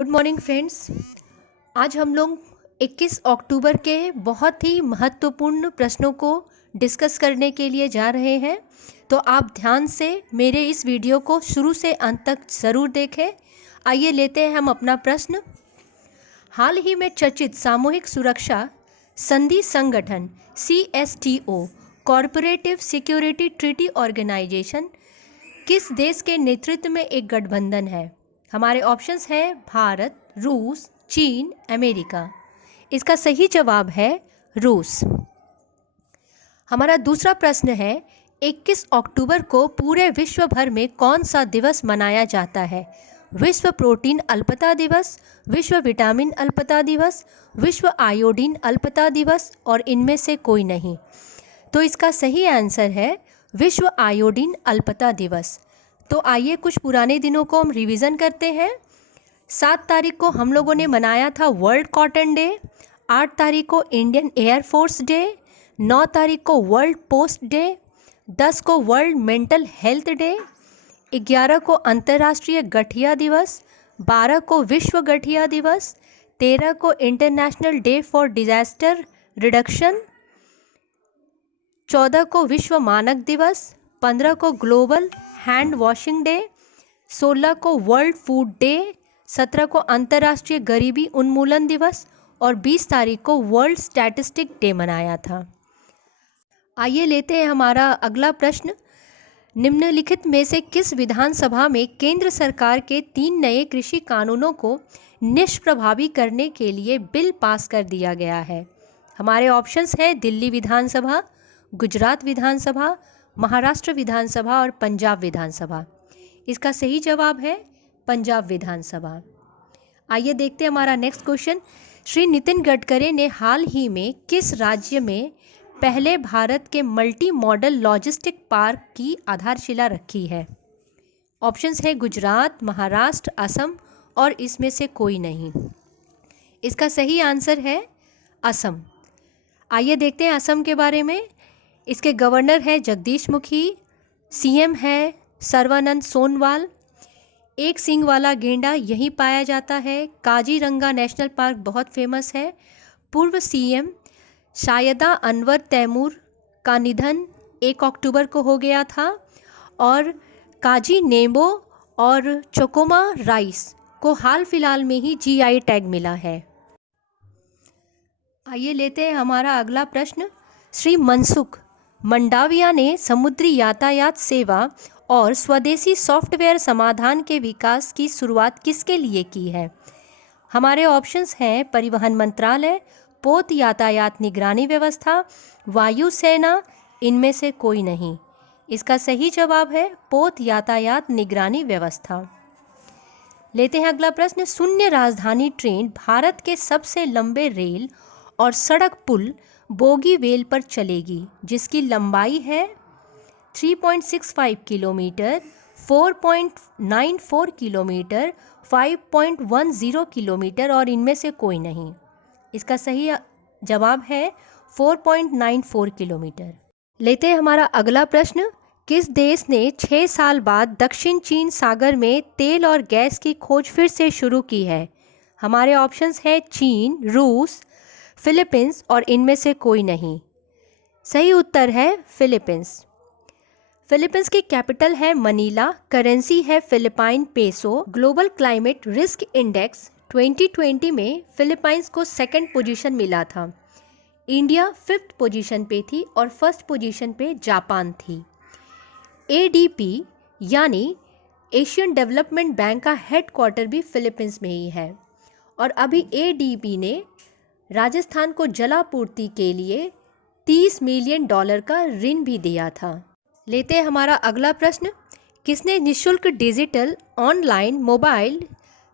Good morning friends. आज हम लोग 21 अक्टूबर के बहुत ही महत्वपूर्ण प्रश्नों को डिस्कस करने के लिए जा रहे हैं। तो आप ध्यान से मेरे इस वीडियो को शुरू से अंत तक ज़रूर देखें। आइए लेते हैं हम अपना प्रश्न। हाल ही में चर्चित सामूहिक सुरक्षा संधि संगठन CSTO corporative security treaty organization किस देश के नेतृत्व में एक गठबंधन है? हमारे ऑप्शंस हैं भारत, रूस, चीन, अमेरिका। इसका सही जवाब है रूस। हमारा दूसरा प्रश्न है 21 अक्टूबर को पूरे विश्व भर में कौन सा दिवस मनाया जाता है? विश्व प्रोटीन अल्पता दिवस, विश्व विटामिन अल्पता दिवस, विश्व आयोडीन अल्पता दिवस और इनमें से कोई नहीं। तो इसका सही आंसर है विश्व आयोडीन अल्पता दिवस। तो आइए कुछ पुराने दिनों को हम रिवीजन करते हैं। 7 तारीख को हम लोगों ने मनाया था वर्ल्ड कॉटन डे, 8 तारीख को इंडियन एयरफोर्स डे, 9 तारीख को वर्ल्ड पोस्ट डे, 10 को वर्ल्ड मेंटल हेल्थ डे, 11 को अंतर्राष्ट्रीय गठिया दिवस, 12 को विश्व गठिया दिवस, 13 को international day for disaster reduction, 14 को विश्व मानक दिवस, 15 को ग्लोबल हैंड वॉशिंग डे, 16 को वर्ल्ड फूड डे, 17 को अंतर्राष्ट्रीय गरीबी उन्मूलन दिवस और 20 तारीख को वर्ल्ड स्टैटिस्टिक डे मनाया था। आइए लेते हैं हमारा अगला प्रश्न। निम्नलिखित में से किस विधानसभा में केंद्र सरकार के 3 नए कृषि कानूनों को निष्प्रभावी करने के लिए बिल पास कर दिया गया है? हमारे ऑप्शंस हैं दिल्ली विधानसभा, गुजरात विधानसभा, महाराष्ट्र विधानसभा और पंजाब विधानसभा। इसका सही जवाब है पंजाब विधानसभा। आइए देखते हैं हमारा नेक्स्ट क्वेश्चन। श्री नितिन गडकरी ने हाल ही में किस राज्य में पहले भारत के मल्टी मॉडल लॉजिस्टिक पार्क की आधारशिला रखी है? ऑप्शंस है गुजरात, महाराष्ट्र, असम और इसमें से कोई नहीं। इसका सही आंसर है असम। आइए देखते हैं असम के बारे में। इसके गवर्नर हैं जगदीश मुखी, CM है सर्बानंद सोनोवाल। एक सींग वाला गेंडा यहीं पाया जाता है। काजीरंगा नेशनल पार्क बहुत फेमस है। पूर्व CM शायदा अनवर तैमूर का निधन 1 अक्टूबर को हो गया था और काजी नेबो और चोकोमा राइस को हाल फिलहाल में ही GI टैग मिला है। आइए लेते हैं हमारा अगला प्रश्न। श्री मनसुख मंडाविया ने समुद्री यातायात सेवा और स्वदेशी सॉफ्टवेयर समाधान के विकास की शुरुआत किसके लिए की है? हमारे ऑप्शंस हैं परिवहन मंत्रालय, पोत यातायात निगरानी व्यवस्था, वायुसेना, इनमें से कोई नहीं। इसका सही जवाब है पोत यातायात निगरानी व्यवस्था। लेते हैं अगला प्रश्न। शून्य राजधानी ट्रेन भारत के सबसे लंबे रेल और सड़क पुल बोगीवेल पर चलेगी जिसकी लंबाई है 3.65 किलोमीटर, 4.94 किलोमीटर, 5.10 किलोमीटर और इनमें से कोई नहीं। इसका सही जवाब है 4.94 किलोमीटर। लेते हैं हमारा अगला प्रश्न। किस देश ने 6 साल बाद दक्षिण चीन सागर में तेल और गैस की खोज फिर से शुरू की है? हमारे ऑप्शंस हैं चीन, रूस, फिलीपींस और इनमें से कोई नहीं। सही उत्तर है फिलीपींस। फिलीपींस की कैपिटल है मनीला, करेंसी है Philippine peso. Global climate risk index 2020 में फिलीपींस को 2nd पोजीशन मिला था। इंडिया 5th पोजीशन पे थी और 1st पोजीशन पे जापान थी। ADB यानी एशियन डेवलपमेंट बैंक का हेडक्वार्टर भी फिलीपींस में ही है और अभी ADB ने राजस्थान को जलापूर्ति के लिए $30 मिलियन का ऋण भी दिया था। लेते हैं हमारा अगला प्रश्न। किसने निःशुल्क डिजिटल ऑनलाइन मोबाइल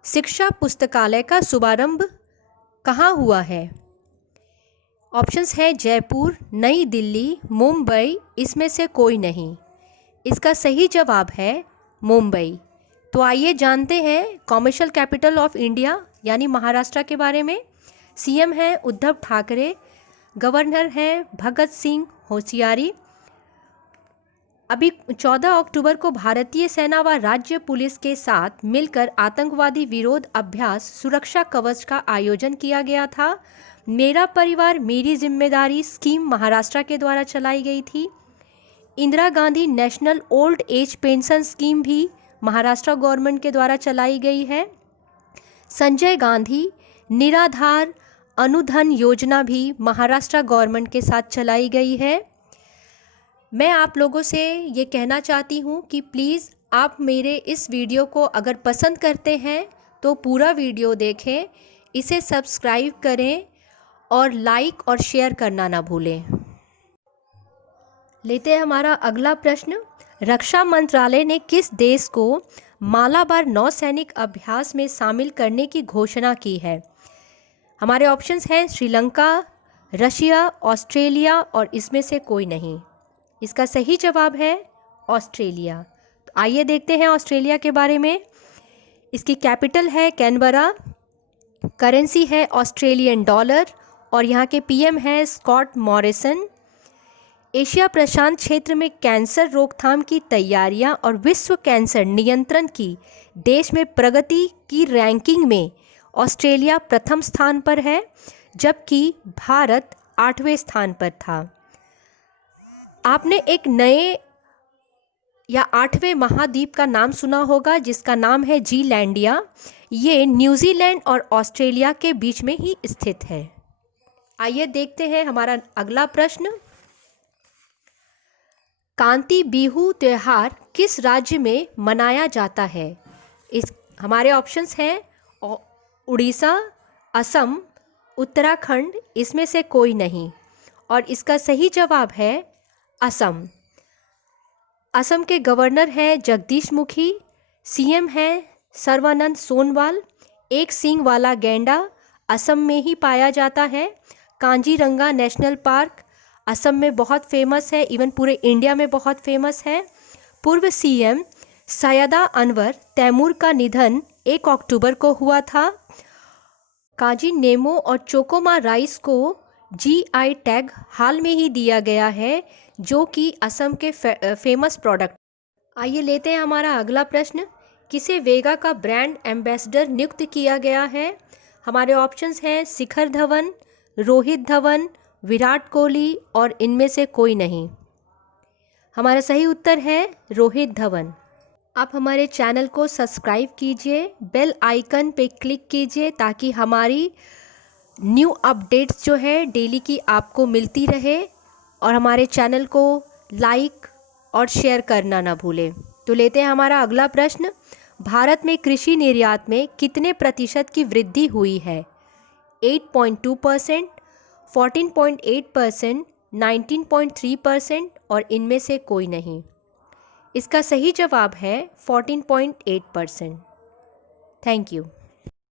शिक्षा पुस्तकालय का शुभारंभ कहाँ हुआ है? ऑप्शंस है जयपुर, नई दिल्ली, मुंबई, इसमें से कोई नहीं। इसका सही जवाब है मुंबई। तो आइए जानते हैं कॉमर्शियल कैपिटल ऑफ इंडिया यानी महाराष्ट्र के बारे में। CM है उद्धव ठाकरे, गवर्नर हैं भगत सिंह होशियारी, अभी 14 अक्टूबर को भारतीय सेना व राज्य पुलिस के साथ मिलकर आतंकवादी विरोध अभ्यास सुरक्षा कवच का आयोजन किया गया था। मेरा परिवार मेरी जिम्मेदारी स्कीम महाराष्ट्र के द्वारा चलाई गई थी। Indira Gandhi national old age pension scheme भी महाराष्ट्र गवर्नमेंट के द्वारा चलाई गई है। संजय गांधी निराधार अनुधन योजना भी महाराष्ट्र गवर्नमेंट के साथ चलाई गई है। मैं आप लोगों से ये कहना चाहती हूँ कि प्लीज़ आप मेरे इस वीडियो को अगर पसंद करते हैं तो पूरा वीडियो देखें, इसे सब्सक्राइब करें और लाइक और शेयर करना ना भूलें। लेते हैं हमारा अगला प्रश्न। रक्षा मंत्रालय ने किस देश को मालाबार नौसैनिक अभ्यास में शामिल करने की घोषणा की है? हमारे ऑप्शंस हैं श्रीलंका, रशिया, ऑस्ट्रेलिया और इसमें से कोई नहीं। इसका सही जवाब है ऑस्ट्रेलिया। तो आइए देखते हैं ऑस्ट्रेलिया के बारे में। इसकी कैपिटल है कैनबरा, करेंसी है ऑस्ट्रेलियन डॉलर और यहाँ के पीएम है स्कॉट मॉरिसन। एशिया प्रशांत क्षेत्र में कैंसर रोकथाम की तैयारियाँ और विश्व कैंसर नियंत्रण की देश में प्रगति की रैंकिंग में ऑस्ट्रेलिया प्रथम स्थान पर है, जबकि भारत 8वें स्थान पर था। आपने एक नए या 8वें महाद्वीप का नाम सुना होगा जिसका नाम है जीलैंडिया। ये न्यूजीलैंड और ऑस्ट्रेलिया के बीच में ही स्थित है। आइए देखते हैं हमारा अगला प्रश्न। कांति बिहू त्योहार किस राज्य में मनाया जाता है? इस हमारे ऑप्शंस हैं उड़ीसा, असम, उत्तराखंड, इसमें से कोई नहीं। और इसका सही जवाब है असम। असम के गवर्नर हैं जगदीश मुखी, सीएम हैं सर्बानंद सोनोवाल। एक सींग वाला गैंडा असम में ही पाया जाता है। कांजीरंगा नेशनल पार्क असम में बहुत फेमस है, इवन पूरे इंडिया में बहुत फेमस है। पूर्व सीएम सैयदा अनवर तैमूर का निधन 1 अक्टूबर को हुआ था। काजी नेमो और चोकोमा राइस को जीआई टैग हाल में ही दिया गया है, जो कि असम के फेमस प्रोडक्ट। आइए लेते हैं हमारा अगला प्रश्न। किसे वेगा का ब्रांड एम्बेसडर नियुक्त किया गया है? हमारे ऑप्शंस हैं शिखर धवन, रोहित धवन, विराट कोहली और इनमें से कोई नहीं। हमारा सही उत्तर है रोहित धवन। आप हमारे चैनल को सब्सक्राइब कीजिए, बेल आइकन पे क्लिक कीजिए ताकि हमारी न्यू अपडेट्स जो है डेली की आपको मिलती रहे, और हमारे चैनल को लाइक और शेयर करना ना भूलें। तो लेते हैं हमारा अगला प्रश्न। भारत में कृषि निर्यात में कितने प्रतिशत की वृद्धि हुई है? 8.2%, 14.8%, 19.3% और इनमें से कोई नहीं। इसका सही जवाब है 14.8%। Thank you.